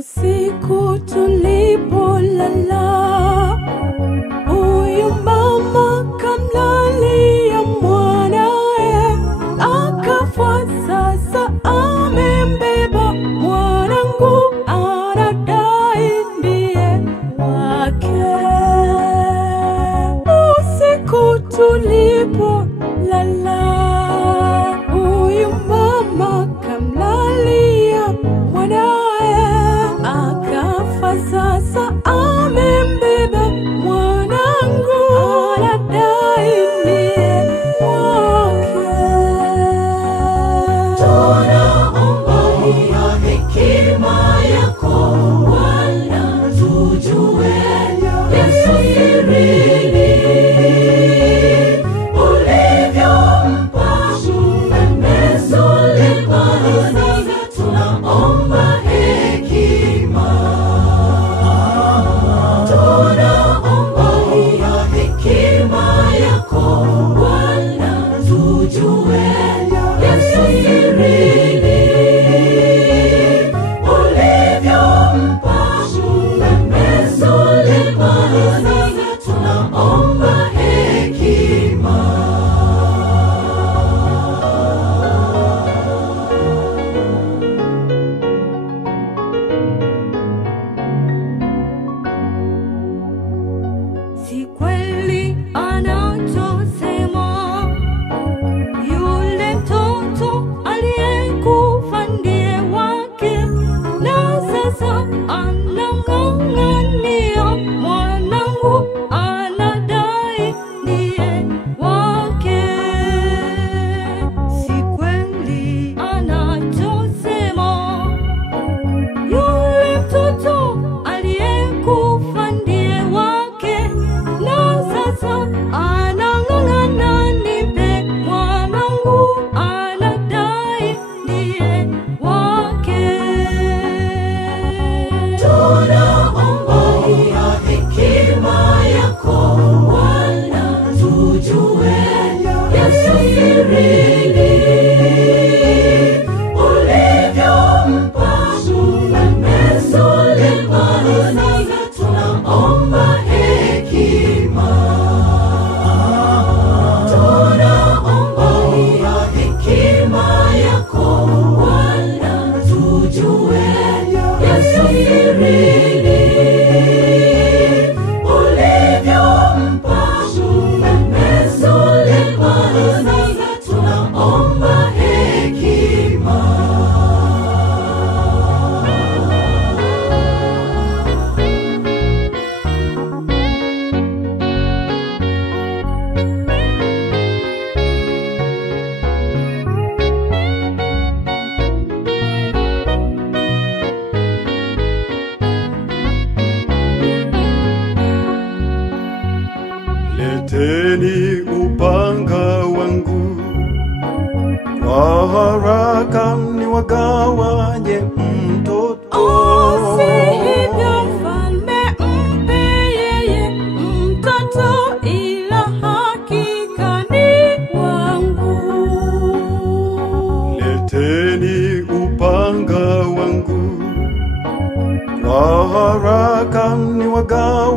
Usiku tulipolala, huyu mama kamlalia mwanae, akafa sasa amembeba. Mwanangu anadai ndiye wake. Usiku tulipolala, huyu mama kamlalia mwanae, akafa sasa amembeba. Mwanangu anadai ndiye wake. Tunaomba hiyo hekima yako Bwana, tujue Yesu sirini ulivyompa Mfalme Sulemani. Tunaomba hekima, tunaomba hiyo hekima yako Bwana, tujue Yesu sirini ulivyompa Mfalme Sulemani. Tunaomba hekima. Si kweli anachosema yule mtoto aliyekufa ndiye wake, na sasa anang'ang'ania. Mwanangu anadai ndiye wake. Si kweli anachosema yule mtoto aliyekufa ndiye wake, na sasa anang'ang'ana nipe. Mwanangu anadai ndiye wake. Tunaomba hiyo hekima yako Bwana, tujue Yesu sirini ulivyompa Mfalme Sulemani. Tunaomba hekima, tunaomba hiyo hekima yako Bwana, tujue Yesu sirini ulivyompa Mfalme Sulemani. Tunaomba hekima. Leteni upanga wangu, kwa haraka niwagawanye mtoto. Si hivyo mfalme, mpe yeye mtoto, ila hakika ni wangu. Leteni upanga wangu, kwa haraka niwagawanye